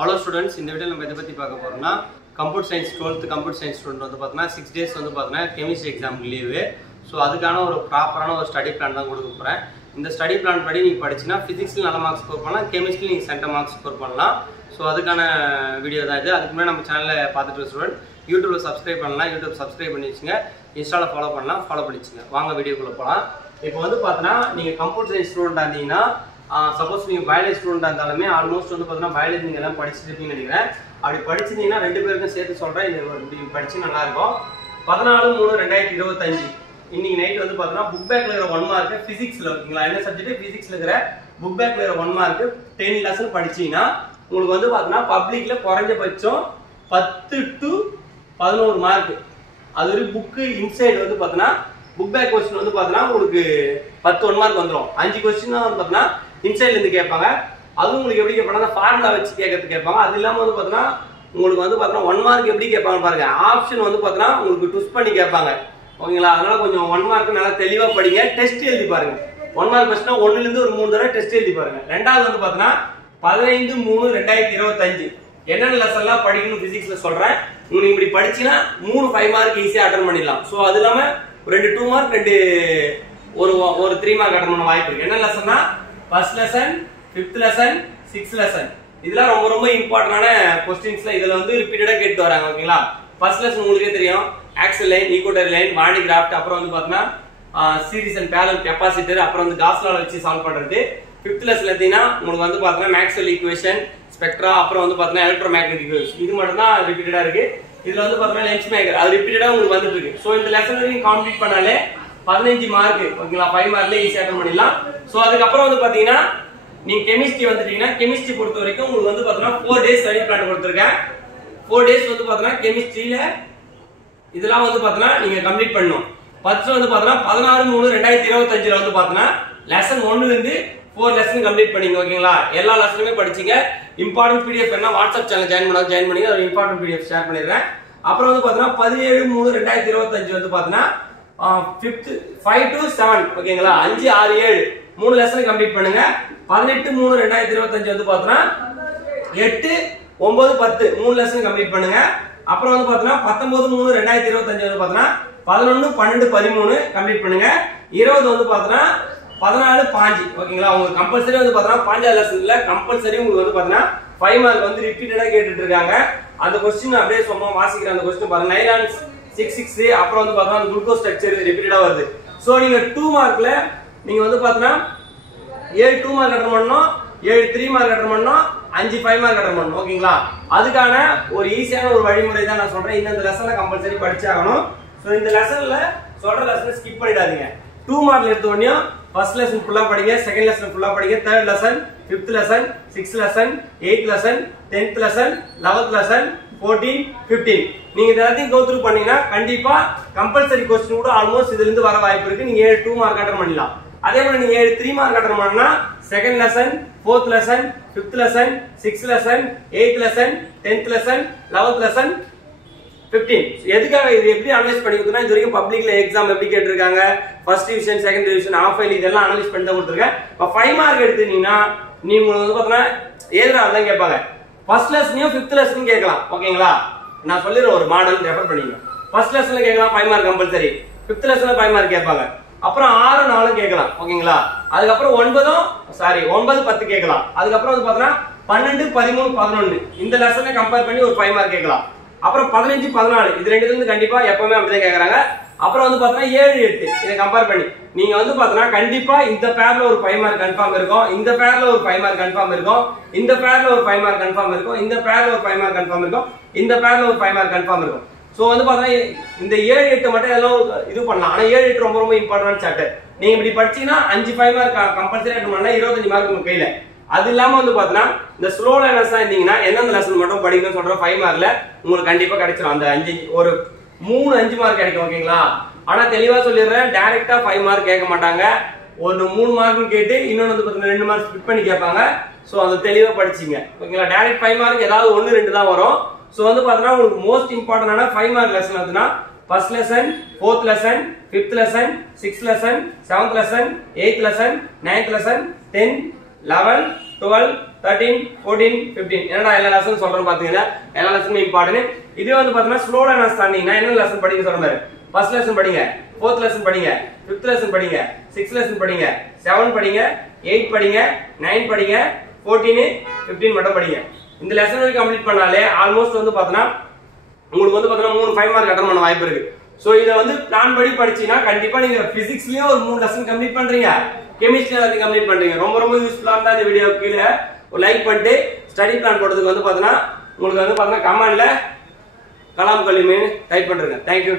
Hello students, இந்த வீடியோல நம்ம எதை பத்தி பார்க்க போறோம்னா computer science 12th computer science student வந்து பார்த்தா 6 days வந்து பார்த்தா கெமிஸ்ட்ரி எக்ஸாம் லீவ். சோ அதுக்கான ஒரு ப்ராப்பரான ஒரு ஸ்டடி பிளான் தான் கொடுக்க போறேன். இந்த ஸ்டடி பிளான் படி நீங்க படிச்சினா பிசிக்ஸ்ல நல்ல மார்க்ஸ் ஸ்கோர் பண்ணலாம், கெமிஸ்ட்ரில நீங்க சென்டம் மார்க்ஸ் ஸ்கோர் பண்ணலாம். சோ அதுக்கான வீடியோ தான் இது. அதுக்கு முன்னாடி நம்ம சேனலை பார்த்துட்டு இருக்க ஸ்டூடண்ட் யூடியூப்ல சப்ஸ்கிரைப் பண்ணலாம், யூடியூப் சப்ஸ்கிரைப் பண்ணி வச்சுங்க, இன்ஸ்டால ஃபாலோ பண்ணலாம், ஃபாலோ பண்ணி வச்சுங்க. வாங்க வீடியோக்குள்ள போலாம். இப்போ வந்து பார்த்தா நீங்க கம்ப்யூட்டர் சயின்ஸ் ஸ்டூடெண்டா இருந்தீங்கன்னா சப்போஸ் நீங்கள் பயாலஜி ஸ்டூடெண்டாக இருந்தாலுமே ஆல்மோஸ்ட் வந்து பார்த்தீங்கன்னா பயாலஜி நீங்கள் எல்லாம் படிச்சுருப்பீங்கன்னு நினைக்கிறேன். அப்படி படிச்சிருந்தீங்கன்னா ரெண்டு பேருக்கும் சேர்த்து சொல்கிறேன், இது படிச்சு நல்லாயிருக்கும். 14/3/2025 இன்னைக்கு நைட் வந்து பார்த்தீங்கன்னா புக் பேக்கில் இருக்கிற 1 மார்க்கு ஃபிசிக்ஸில் இருக்குங்களா, என்ன சப்ஜெக்ட் ஃபிசிக்ஸில் இருக்கிற புக் பேக்கில் இருக்கிற 1 மார்க்கு 10 லெசன் படிச்சிங்கன்னா உங்களுக்கு வந்து பார்த்தீங்கன்னா பப்ளிக்கில் குறைஞ்சபட்சம் 10 to 11 மார்க்கு. அது ஒரு புக்கு இன்சைடு வந்து பார்த்தீங்கன்னா புக் பேக் கொஸ்டின் வந்து பார்த்தீங்கன்னா உங்களுக்கு 10 1 மார்க் வந்துடும். 5 கொஸ்டின் தான் வந்து பார்த்தீங்கன்னா இன்சைட்ல இருந்து கேட்பாங்க. அதுவும் உங்களுக்கு எப்படி கேட்பாங்கன்னா ஃபார்முலா வச்சு கேட்கறது கேட்பாங்க. அது இல்லாமல் வந்து பார்த்தீங்கன்னா உங்களுக்கு வந்து பார்த்தீங்கன்னா 1 மார்க் எப்படி கேட்பாங்க பாருங்க. ஆப்ஷன் வந்து பார்த்தீங்கன்னா உங்களுக்கு ட்விஸ்ட் பண்ணி கேட்பாங்க, ஓகேங்களா? அதனால கொஞ்சம் 1 மார்க் நல்லா தெளிவாக படிங்க. டெஸ்ட் எழுதி பாருங்க. 1 மார்க் கொஸ்டினா 1லேருந்து ஒரு 3 தடவை டெஸ்ட் எழுதி பாருங்க. ரெண்டாவது வந்து பார்த்தீங்கன்னா 15/3/2025 என்னென்ன லெசன்லாம் படிக்கணும் பிசிக்ஸ்ல சொல்றேன். உங்களுக்கு இப்படி படிச்சீங்கன்னா 3 5 மார்க் ஈஸியாக அட்டன் பண்ணிடலாம். ஸோ அது இல்லாமல் ரெண்டு 2 மார்க் ஒரு 3 மார்க் அட்டன் பண்ண வாய்ப்பு இருக்கு. என்ன லெசன்னா first lesson, 5th lesson, 6th lesson. இதெல்லாம் ரொம்ப ரொம்ப இம்பார்ட்டன்டான क्वेश्चंसல இதுல வந்து ரிப்பீட்டடா கேட்டு வராங்க, ஓகேங்களா? ஃபர்ஸ்ட் லெசன் உங்களுக்கே தெரியும், ஆக்சல் லைன், ஈக்குவேட்டர் லைன், பாடி கிராஃப்ட், அப்புறம் வந்து பார்த்தீங்கன்னா சீரிஸ் அண்ட் பேரலல் கெபாசிட்டர், அப்புறம் வந்து காஸ் லா வச்சு சால்வ் பண்றது. 5th லெசன்ல எடுத்தீங்கன்னா உங்களுக்கு வந்து பார்த்தீங்கன்னா மேக்ஸ்வெல் ஈக்குவேஷன், ஸ்பெக்ட்ரா, அப்புறம் வந்து பார்த்தீங்கன்னா எலக்ட்ரோமேக்னெட்டிக் வேவ்ஸ். இது மட்டும் தான் ரிப்பீட்டடா இருக்கு. இதுல வந்து பார்த்தீங்கன்னா லென்ஸ் மேக்கர் அது ரிப்பீட்டடா உங்களுக்கு வந்துட்டு இருக்கு. சோ இந்த லெசன் நீங்க கம்ப்ளீட் பண்ணாலே 15 மார்க், ஓகேங்களா? 5 மார்க்ல ஈஸியா அட்டெண்ட் பண்ணிடலாம். சோ அதுக்கப்புறம் வந்து பாத்தீங்கன்னா நீங்க கெமிஸ்ட்ரி வந்துட்டீங்கன்னா கெமிஸ்ட்ரி பொறுத்த வரைக்கும் உங்களுக்கு வந்து பாத்தீங்கன்னா 4 days ஸ்டடி பிளான் கொடுத்திருக்கேன். 4 days வந்து பாத்தீங்கன்னா கெமிஸ்ட்ரியில இதெல்லாம் வந்து பாத்தீங்கன்னா நீங்க கம்ப்ளீட் பண்ணணும். ஃபர்ஸ்ட் வந்து பாத்தீங்கன்னா 16/3/2025 வந்து பாத்தீங்கன்னா லெசன் 1ல இருந்து 4 லெசன் கம்ப்ளீட் பண்ணீங்க, ஓகேங்களா? எல்லா லெசனுமே படிச்சீங்க. இம்பார்ட்டன்ட் பிடிஎஃப் என்ன வாட்ஸ்அப் சேனல் ஜாயின் பண்ணி ஒரு இம்பார்ட்டன்ட் பிடிஎஃப் ஷேர் பண்ணிடுறேன். அப்புறம் வந்து பாத்தீங்கன்னா 17/3/2025 வந்து பாத்தீங்கன்னா 5 to 7, ஓகேங்களா? 5 6 7 3 லெசன் கம்ப்ளீட் பண்ணுங்க. 18/3/2025 வந்து பாத்தீங்கன்னா 8 9 10 3 லெசன் கம்ப்ளீட் பண்ணுங்க. அப்புறம் வந்து பாத்தீங்கன்னா 19/3/2025 வந்து பாத்தீங்கன்னா 11 12 13 கம்ப்ளீட் பண்ணுங்க. 20 வந்து பாத்தீங்கன்னா 14 5, ஓகேங்களா? உங்களுக்கு கம்பல்சரி வந்து பாத்தீங்கன்னா 5 லெசன்ல கம்பல்சரி உங்களுக்கு வந்து பாத்தீங்கன்னா 5 மார்க் வந்து ரிப்பீட்டடா கேட்டுட்டு இருக்காங்க. அந்த क्वेश्चन அப்படியே சும்மா வாசிக்கிற அந்த क्वेश्चन பாருங்க. நைலான் 6 அப்புறம் வந்து பாத்தீங்கன்னா குளுக்கோஸ் ஸ்ட்ரக்சர் ரிப்பீட்டடா வருது. சோ நீங்க 2 மார்க்ல நீங்க வந்து பாத்தீங்கன்னா 7 2 மார்க் அட்டெண்ட் பண்ணனும், 7 3 மார்க் அட்டெண்ட் பண்ணனும், 5 5 மார்க் அட்டெண்ட் பண்ணனும், ஓகேங்களா? அதுக்கான ஒரு ஈஸியான ஒரு வழிமுறை தான் நான் சொல்றேன். இந்த லெசன்ல கம்பல்சரி படிச்சாகணும். சோ இந்த லெசன்ல சொல்ற லெசனை ஸ்கிப் பண்ணிடாதீங்க. 2 மார்க்ல எடுத்த உடனே ஃபர்ஸ்ட் லெசன் ஃபுல்லா படிங்க, செகண்ட் லெசன் ஃபுல்லா படிங்க, third lesson, 5th lesson, 6th lesson, 8th lesson, 10th lesson, 11th lesson, 14 15 நீங்க எல்லாத்தையும் கோ த்ரூ பண்ணீங்கன்னா கண்டிப்பா கம்பல்சரி क्वेश्चन கூட ஆல்மோஸ்ட் இதுல இருந்து வர வாய்ப்பு இருக்கு. நீங்க 7 2 மார்க் அட்டெண்ட் பண்ணலாம். அதே மாதிரி நீங்க 7 3 மார்க் அட்டெண்ட் பண்ணா second lesson, 4th lesson, 5th lesson, 6th lesson, 8th lesson, 10th lesson, 11th lesson, 15. எதுக்காக இது எப்படி அனலைஸ் பண்ணிக்கிறதுனா இது வரைக்கும் பப்ளிக்ல எக்ஸாம் எப்படி கேட்டிருக்காங்க, ஃபர்ஸ்ட் டிவிஷன், செகண்ட் டிவிஷன், ஆஃப் ஃபைல் இதெல்லாம் அனலைஸ் பண்ணி தான் கொடுத்துருக்கேன். இப்போ 5 மார்க் எடுத்தீங்கன்னா நீங்க வந்து பார்த்தீங்கன்னா ஏதாவது தான் கேட்பாங்க. ஃபர்ஸ்ட் லெசனையும் 5th லெசனையும் கேட்கலாம், ஓகேங்களா? நான் சொல்லிடுற ஒரு மாடல் ரெஃபர் பண்ணிங்க. ஃபர்ஸ்ட் லெசன்ல கேட்கலாம் 5 மார்க் கம்பல்சரி, 5th லெசன்ல 5 மார்க் கேட்பாங்க. அப்புறம் 6 4 கேட்கலாம், ஓகேங்களா? அதுக்கப்புறம் 9 10 கேட்கலாம். அதுக்கப்புறம் வந்து பார்த்தீங்கன்னா 12 13 11 இந்த லெசனை கம்பேர் பண்ணி ஒரு 5 மார்க் கேட்கலாம். அப்புறம் 15 14 இது ரெண்டுல இருந்து கண்டிப்பா எப்பவுமே அப்படிதான் கேக்குறாங்க. அப்புறம் வந்து பாத்தீங்கன்னா 7 8 இதை கம்பேர் பண்ணி நீங்க வந்து பாத்தீங்கன்னா கண்டிப்பா இந்த பேர்ல ஒரு 5 மார்க் கன்ஃபார்ம் இருக்கும், இந்த பேர்ல ஒரு 5 மார்க் கன்ஃபார்ம் இருக்கும், இந்த பேர்ல ஒரு 5 மார்க் கன்ஃபார்ம் இருக்கும், இந்த பேர்ல ஒரு 5 மார்க் கன்ஃபார்ம் இருக்கும், இந்த பேர்ல ஒரு 5 மார்க் கன்ஃபார்ம் இருக்கும். சோ வந்து பாத்தீங்கன்னா இந்த 7 8 மட்டும் எல்லாம் இது பண்ணலாம். ஆனா 7 8 ரொம்ப ரொம்ப இம்பார்ட்டன்ட் சாப்டர். நீங்க இப்படி படிச்சீங்கன்னா 5 5 மார்க் கம்பல்சரி அட்டெண்ட் பண்ணா 25 மார்க் உங்க கையில. அது இல்லாம வந்து பாத்தீங்கன்னா இந்த ஸ்லோ லேர்னர்ஸா இருந்தீங்கன்னா எந்தெந்த லெசன் மட்டும் படிக்கணும்னு சொல்ற 5 மார்க்ல உங்களுக்கு கண்டிப்பா கிடைச்சிடும். அந்த 5 ஒரு 3 5 மார்க் கிடைக்கும், ஓகேங்களா? ஆனா தெளிவா சொல்லிடுறேன், டைரக்டா 5 மார்க் கேட்க மாட்டாங்க. ஒன்னு 3 மார்க் கேட்டு இன்னொன்னு வந்து பாத்தீங்கன்னா 2 மார்க் ஸ்பிட் பண்ணி கேட்பாங்க. சோ அந்த தெளிவா படிச்சீங்க, ஓகேங்களா? டைரக்ட் 5 மார்க் ஏதாவது 1 2 தான் வரும். சோ வந்து பாத்தீங்கன்னா உங்களுக்கு மோஸ்ட் இம்பார்ட்டன்டான 5 மார்க் லெசன் வந்துனா first lesson, 4th lesson, 5th lesson, 6th lesson, 7th lesson, 8th lesson, 9th lesson, 10 11 12 13 14 15 என்னடா எல்லா லெசன் சொல்றேன் பாத்தீங்கன்னா எல்லா லெசனும் இம்பார்ட்டன்ட். இதே வந்து பாத்தீங்கன்னா ஸ்லோ லேர்ன் அண்டர்ஸ்டாண்டிங் என்ன லெசன் படிக்க சொல்ற மாதிரி ஃபர்ஸ்ட் லெசன் படிங்க, ஃபோர்த் லெசன் படிங்க, ஃபிஃப்த் லெசன் படிங்க, சிக்ஸ்த் லெசன் படிங்க, 7 படிங்க, 8 படிங்க, 9 படிங்க, 14 15 மட்டும் படிங்க. இந்த லெசன் வரைக்கும் கம்ப்ளீட் பண்ணாலே ஆல்மோஸ்ட் வந்து பாத்தீங்கன்னா உங்களுக்கு வந்து பாத்தீங்கன்னா 3 5 மார்க் அட்டெண்ட் பண்ண வாய்ப்பு இருக்கு. சோ இத வந்து பிளான் படி படிச்சீங்கன்னா கண்டிப்பா நீங்க பிசிக்ஸ்லயே ஒரு 3 லெசன் கம்ப்ளீட் பண்றீங்க, கெமிஸ்ட்ரி எல்லாத்தையும் கம்ப்ளீட் பண்றீங்க. ரொம்ப ரொம்ப யூஸ்ஃபுல்லா இருந்தா இந்த வீடியோ கீழே ஒரு லைக் பண்ணிட்டு ஸ்டடி பிளான் போடுறதுக்கு வந்து பாத்தீங்கன்னா உங்களுக்கு வந்து பாத்தீங்கன்னா கமெண்ட்ல கலாம் கல்விமேன்னு டைப் பண்றீங்க. தேங்க்யூ.